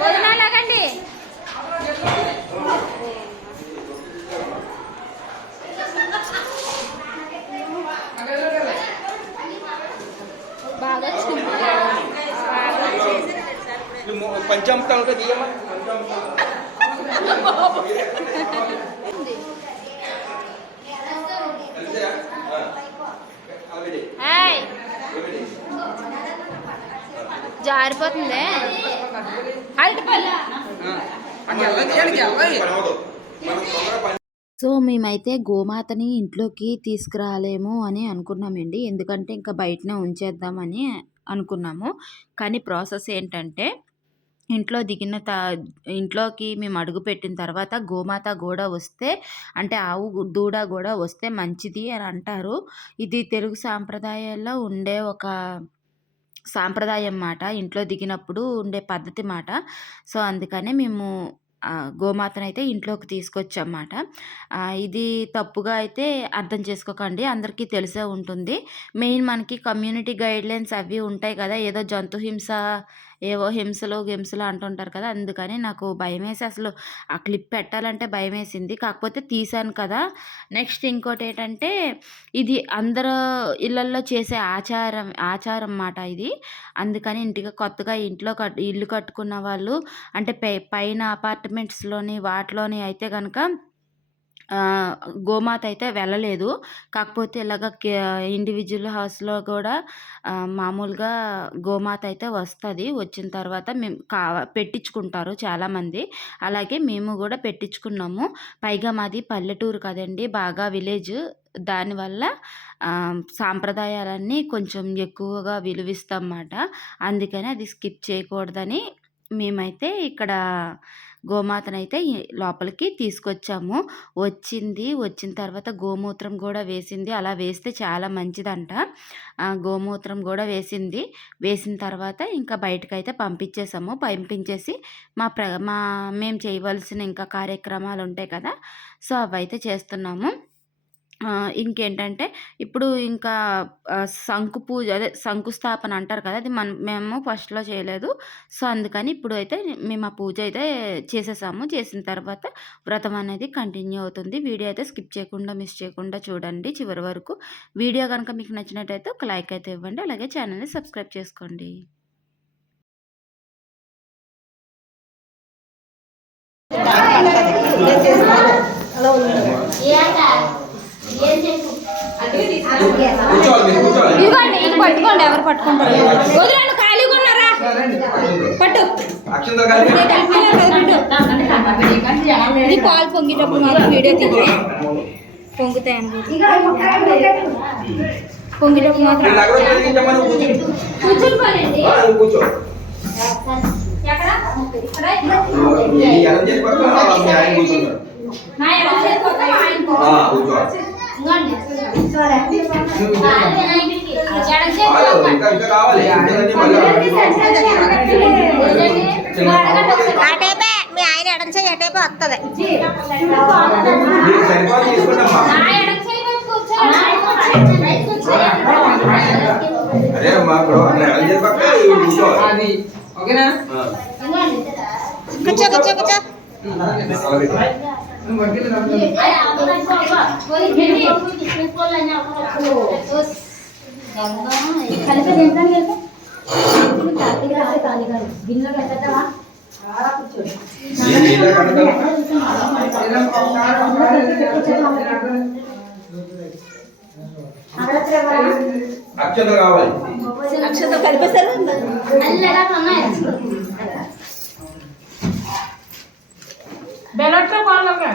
వదనాలండి బాగా పంచామృతాలు కూడా తీయమా జారిపోతుంది సో మేమైతే గోమాతని ఇంట్లోకి తీసుకురాలేము అని అనుకున్నామండి. ఎందుకంటే ఇంకా బయటనే ఉంచేద్దామని అనుకున్నాము. కానీ ప్రాసెస్ ఏంటంటే ఇంట్లోకి మేము అడుగుపెట్టిన తర్వాత గోమాత కూడా వస్తే, అంటే ఆవు దూడ కూడా వస్తే మంచిది అని అంటారు. ఇది తెలుగు సాంప్రదాయాల్లో ఉండే ఒక సాంప్రదాయం మాట. ఇంట్లో దిగినప్పుడు ఉండే పద్ధతి మాట. సో అందుకనే మేము గోమాతనైతే ఇంట్లోకి తీసుకొచ్చామాట. ఇది తప్పుగా అయితే అర్థం చేసుకోకండి, అందరికీ తెలిసే ఉంటుంది. మెయిన్ మనకి కమ్యూనిటీ గైడ్లైన్స్ అవి ఉంటాయి కదా, ఏదో జంతు హింస ఏవో హింసలు అంటుంటారు కదా, అందుకని నాకు భయమేసి అసలు ఆ క్లిప్ పెట్టాలంటే భయమేసింది. కాకపోతే తీశాను కదా. నెక్స్ట్ ఇంకోటి ఏంటంటే ఇది అందరూ ఇళ్ళల్లో చేసే ఆచారం మాట ఇది. అందుకని కొత్తగా ఇల్లు కట్టుకున్న వాళ్ళు, అంటే పైన అపార్ట్మెంట్స్లోని వాటిలోని అయితే కనుక గోమాత అయితే వెళ్ళలేదు. కాకపోతే ఇలాగ ఇండివిజువల్ హౌస్లో కూడా మామూలుగా గోమాత అయితే వస్తుంది. వచ్చిన తర్వాత మేము పెట్టించుకుంటారు చాలామంది. అలాగే మేము కూడా పెట్టించుకున్నాము. పైగా మాది పల్లెటూరు కదండి, బాగా విలేజ్. దానివల్ల సాంప్రదాయాలన్నీ కొంచెం ఎక్కువగా విలువిస్తాం అన్నమాట. అందుకని అది స్కిప్ చేయకూడదని మేమైతే ఇక్కడ గోమాతనైతే లోపలికి తీసుకొచ్చాము. వచ్చిన తర్వాత గోమూత్రం కూడా వేసింది. అలా వేస్తే చాలా మంచిదంట. గోమూత్రం కూడా వేసిన తర్వాత ఇంకా బయటకైతే పంపించేసి మేము చేయవలసిన ఇంకా కార్యక్రమాలు ఉంటాయి కదా, సో అవైతే చేస్తున్నాము. ఇంకేంటంటే ఇప్పుడు ఇంకా శంకు పూజ, అదే శంకుస్థాపన అంటారు కదా, అది మేము ఫస్ట్లో చేయలేదు. సో అందుకని ఇప్పుడు అయితే మేము ఆ పూజ అయితే చేసేసాము. చేసిన తర్వాత వ్రతం అనేది కంటిన్యూ అవుతుంది. వీడియో అయితే స్కిప్ చేయకుండా మిస్ చేయకుండా చూడండి చివరి వరకు. వీడియో కనుక మీకు నచ్చినట్టయితే ఒక లైక్ అయితే ఇవ్వండి, అలాగే ఛానల్ని సబ్స్క్రైబ్ చేసుకోండి. ఇదిగోండి, ఇది పట్టుకోండి, ఎవరు పట్టుకుంటారు. వదిలేండి, ఖాళీగా ఉన్నారా, పట్టు. ఇది పాలు పొంగేటప్పుడు మాత్రం వీడియో తీయండి, పొంగుతాయి అనుకుంటుంది. పొంగేటప్పుడు మాత్రం కూర్చుంటానండి. అటైపే మీ ఆయన ఎడం చేయి అటైపే వస్తుంది. కూర్చో కూర్చో కూర్చో. అక్షత కావాలి, అక్షత కలిపేశారు. బెలట్తో పాలగా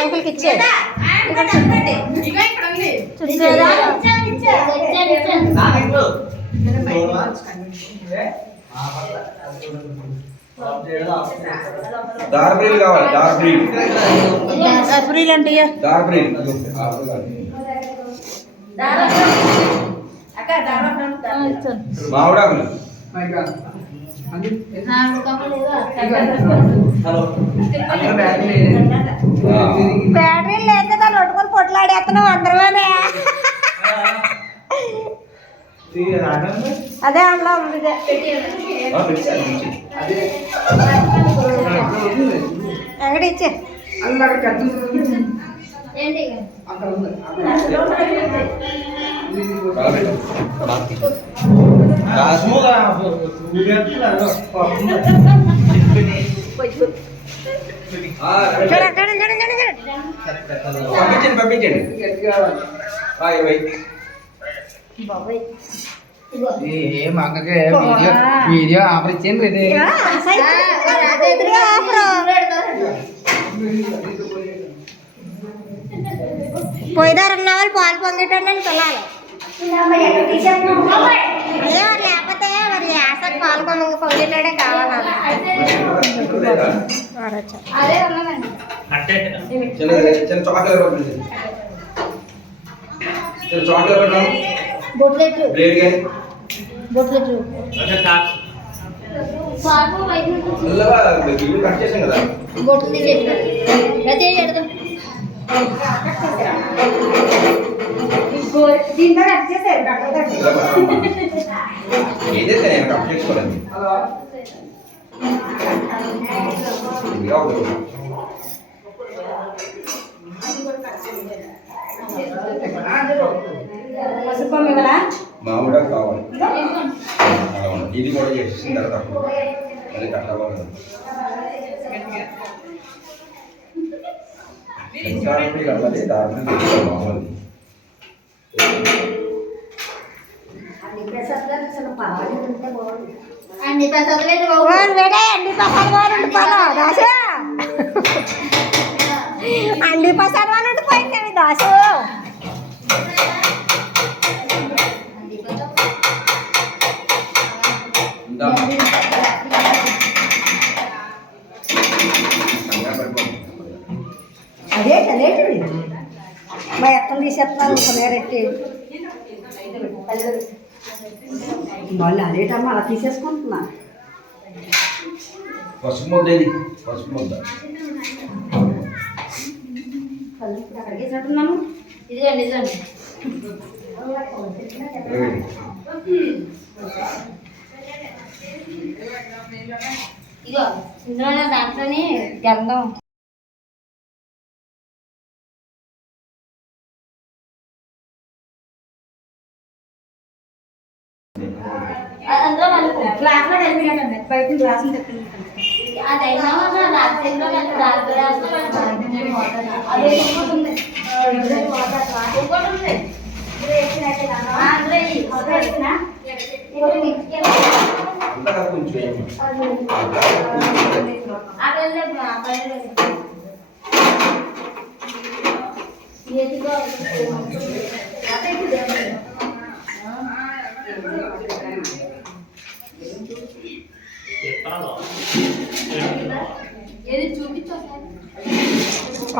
అంకుల్కి ఇచ్చే డార్క్ బ్రీడ్ కావాలి. డార్క్ బ్రీడ్ అంటే డార్క్ బ్రీడ్ మామిడాకులు. బ్యాటరీలు లేదు దాన్ని పట్టుకొని పొట్లాడేస్తున్నాం అందరమే. అదే అందులో ఉంది ఎక్కడ ఇచ్చే పంపించండి. 20. మా అక్కకి వీడియో ఆఫర్ ఇచ్చేయండి. పోయిదారు వాళ్ళు పాలు పొంగేటండి పిల్లలు అదే మరి లేకపోతే మరి యాసకు పాలు పొంగేటాడే కావాలి. చిన్న చాక్లెట్ పంపించండి. చిన్న చాక్లెట్ పెట్టండి. బ్లేడ్ కానీ ఇల్లు కట్ చేసాం కదా. ఏదైతే నేను కట్ చేసుకోవాలండి. మామిడా కావాలి. ఇది కూడా చేసిన తర్వాత అది కట్టవాలి కదా. కట్టాలి దారుణం మామూలు. అండి ప్రసాద్ అండి ప్రసాద్ వాళ్ళు ఉండిపోయింది దాసు. అదే అదేంటి మా ఎక్కలు తీసేస్తున్నారు నేరెట్టి వాళ్ళు అదేటమ్మా అలా తీసేసుకుంటున్నా. పసుపు ముద్ద ఇది. పసుపు ముద్ద అక్కడికి వేసినట్టున్నాను. ఇదిగోండి ఇదిగోండి. ఇదిగో ఇందులో దాంట్లోనే గంధం అందులో ఫ్లాట్ లో కలిపినట్టండి. బయట గ్లాస్ అదైనా రాత్రిలో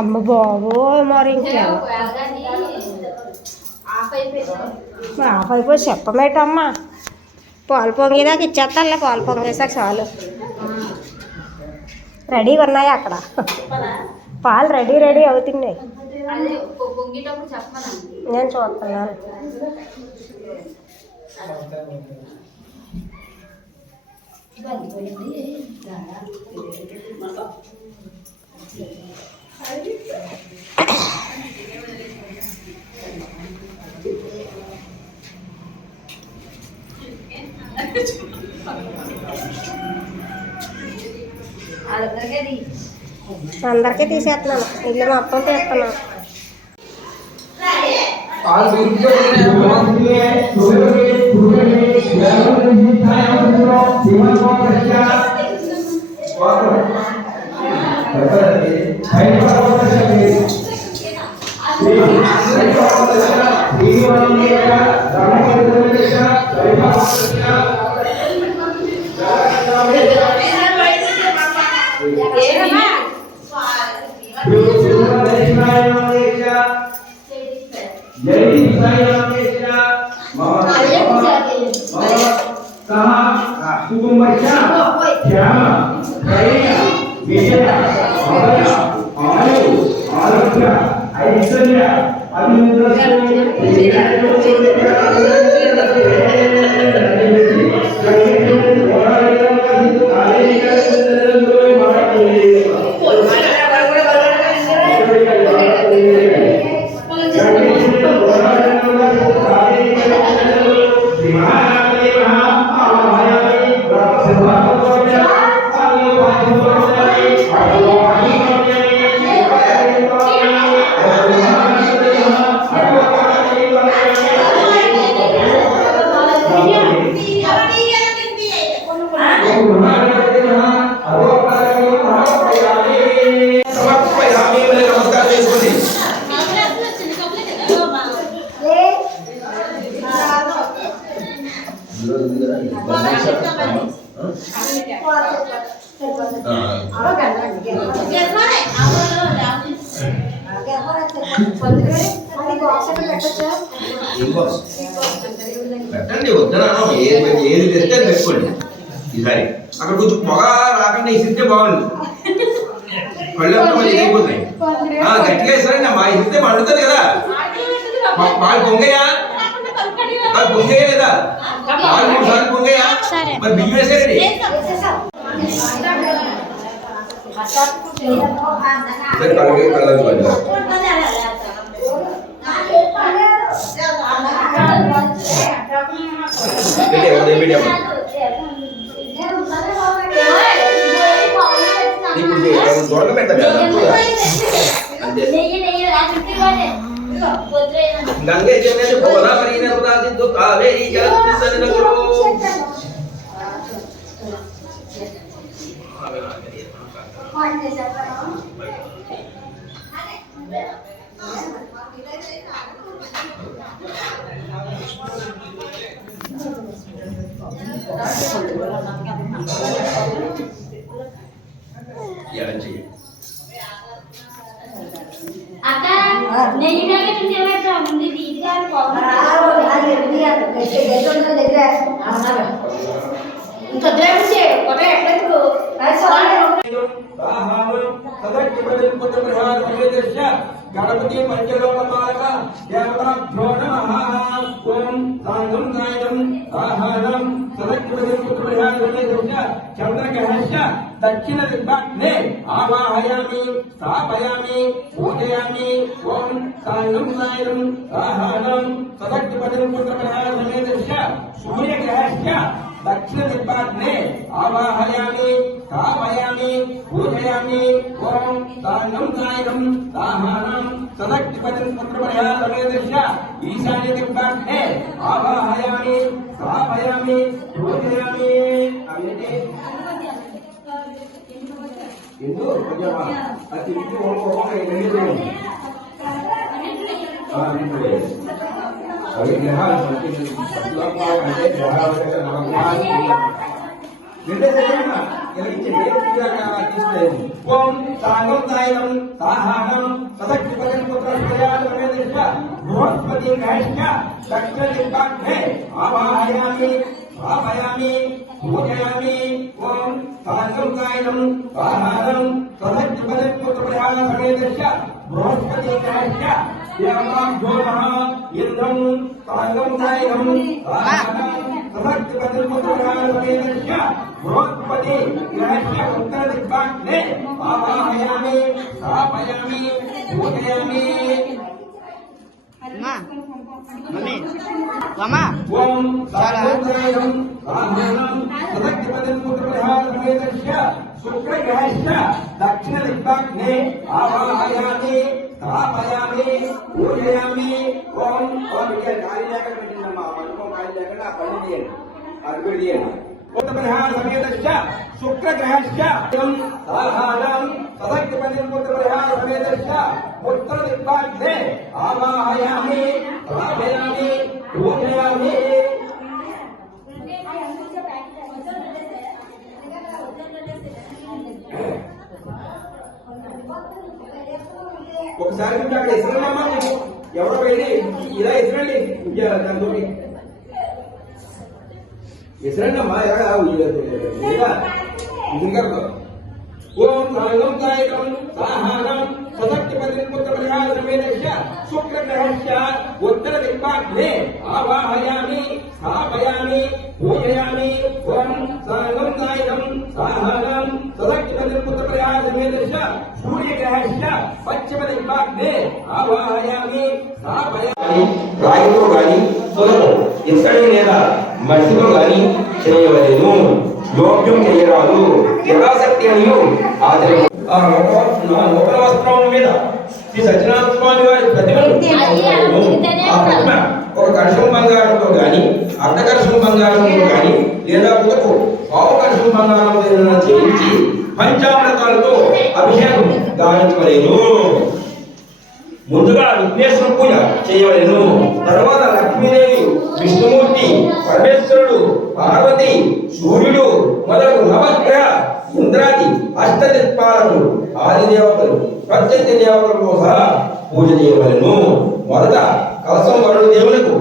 అమ్మ బాబు మరి ఇంకా ఆఫ్ అయిపోయి చెప్పమేటమ్మా. పాలు పొంగేదాకా ఇచ్చేస్తానులే. పాలు పొంగేసాక చాలు. రెడీగా ఉన్నాయి అక్కడ. పాలు రెడీ అవుతున్నాయి. నేను చూస్తున్నాను. అందరికీ తీసేస్తున్నాను. ఇల్లు మొత్తం తీస్తున్నాను. పెట్టండి వద్దనా ఏది తెస్తే అది పెట్టుకోండి ఈసారి అక్కడ కొంచెం పొగ రాకుండా ఇసిరితే బాగుంది పళ్ళు అయిపోతాయి గట్టిగా ఇస్తారండి మా ఇసిరితే పండుతుంది కదా వాళ్ళు పొంగయ్యా పొంగయ్యా లేదా వాళ్ళు 3 సార్లు పొంగయ్యా మరి బియ్యం వేసారండి దూరంగా పెట్టాలి గంగే జమేష్ భోలా పరిణ ఉదాసిద్దు కావేరీ జలస్మిసన నగరో అక్క నెయ్యి ప్యాకెట్ ఉంటే ముందు తీయాలి ఇంకా ద్రేవించే కొట్ట ఎట్లెత్తు గణపతి పంచలోకమాలక దేవతాభ్యో నమః ఓం సాంగం నాయం ఆహారం సదక్ష్మదేవపుత్రయాయ చంద్రగ్రహస్య దక్షిణ దిగ్భాగ్నే ఆవాహయామి స్థాపయామి పూజయామి ఓం సాంగం నాయం ఆహారం సదక్ష్మదేవపుత్రయాయ సూర్యగ్రహస్య దక్షిణ దిగ్భాగ్నే ఆవాహయామి స్థాపయామి పూజయామి ఓం సాంగం నాయం ఆహారం సదక్ష్మదేవపుత్రయాయ ఈశాన్య దిగ్భాగ్నే ఆవాహయామి స్థాపయామి పూజయామి itu penjama hati itu orang-orang yang ini kalau dia harus mungkin apa ada jahal ada nama beda saja yang ini dia akan kisah om sangat dalam tahanam sadak kepada putra saya Indonesia Bhopati Kaisha Dakshina Digbaghe Avahayami Avayami Bhojayami om sangat dalam tahanam sadak kepada putra saya Indonesia Bhopati Kaisha Yamam Jomah Indram sangat dalam tahanam sadak kepada putra saya Indonesia Bhopati Kaisha Uttar Digbaghe Avahayami Avayami Bhojayami Mami, Mama, Om Sarvadayam Brahmanam Sadaktipadam Putraprahadamedasya Sukragahasya Dakshina Digbaghe Avahayami Thapayami Pujayami Om Om Dia Kali Jaga Bedina Ma Manupam Kali Jaga Na Pali Dia Arbe Dia పుత్రపరిహార సమేతశ్చ శుక్రగ్రహశ్చ సాహారం సదగ్నిపతిం పుత్రపరిహార సమేతశ్చ ఉత్తరదిక్పాగ్నే ఆవాహయామి ప్రార్థయామి పూజయామి. ఒకసారి మీరు అక్కడ ఇస్తున్నామా ఎవరో వెళ్ళి ఇలా ఇసిరండి దాంతో ఇసిరండి అమ్మా లేదా ఓం సాయం సాయకం సాహారం సదక్తిపతిం పుత్రపరిహార సమేతశ్చ శుక్రగ్రహశ్చ ఉత్తర దిక్పాగ్నే ఆవాహయామి స్థాపయామి పూజయామి. ఓం సాయం సాయకం సాహారం సదక్తిపతిం పుత్రపరిహార సమేతశ్చ సూర్యగ్రహశ్చ పశ్చిమ దిక్పాగ్నే ఆవాహయామి స్థాపయామి. రాయితో గాని సులభం ఇత్తడి లేదా మట్టితో గాని చేయవలెను. యోగ్యం చేయరాదు. యథాశక్తి అని ఆచరణ. నూతన వస్త్రం మీద శ్రీ సత్యనారాయణ స్వామి వారి ప్రతిమను ఆ ప్రతిమ ఒక కలుషం బంగారంతో గాని అర్ధ కలుషం బంగారంతో గాని లేదా పుదకు పావు కలుషం బంగారంతో చేయించి పంచామృతాలతో అభిషేకం గావించవలేను. ముందుగా విఘ్నేశ్వర పూజ చేయవలెను. తర్వాత లక్ష్మీదేవి, విష్ణుమూర్తి, పరమేశ్వరుడు, పార్వతి, సూర్యుడు మొదలగు నవగ్రహ ఇంద్రాది అష్టదిక్పాలకులు ఆది దేవతలు ప్రత్యక్ష దేవతలతో సహా పూజ చేయవలెను. మొదట కలసం వరుణ దేవులకు